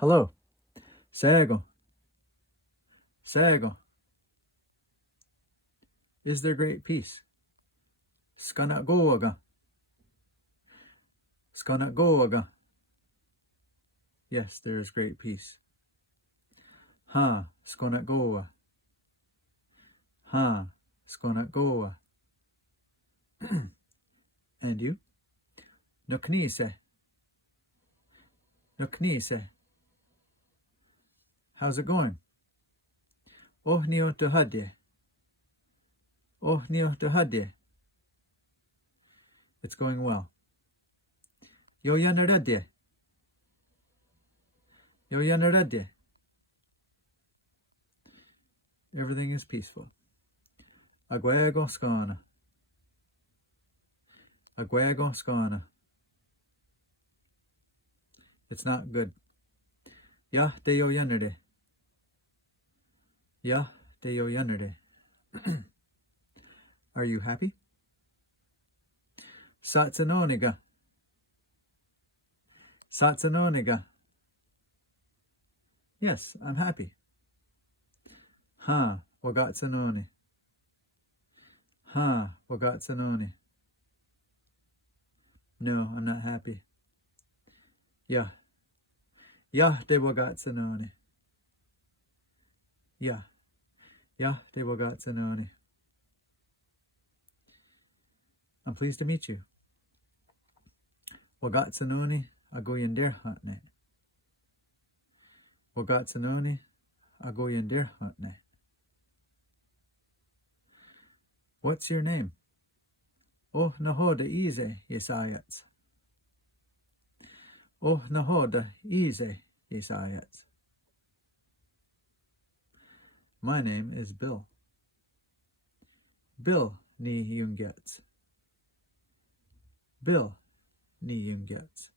Hello. Sego. Sego. Is there great peace? Skanagoaga. Skanagoaga. Yes, there is great peace. Ha, skanagoa. Ha, skanagoa. And you? Nuknise. Nuknise. How's it going? Oh nio tuhadye. Oh nio tuhadye. It's going well. Yo yanaradye. Yo yanaradye. Everything is peaceful. Agwego skana. Agwego skana. It's not good. Ya de yo yanade. Ya de yo yanade. Are you happy? Satsanoniga. Satsanoniga. Yes, I'm happy. Ha, wagatsanoni. Ha, wagatsanoni. No, I'm not happy. Ya. Ya de wagatsanoni. Ya. Ya de wagatsanoni. I'm pleased to meet you. Wagatsanoni agoyendir hatne. Wagatsanoni agoyendir hatne. What's your name? Oh nahoda ize yesayats. Oh nahoda ize yesayats. My name is Bill. Bill ni yungets. Bill ni yungets.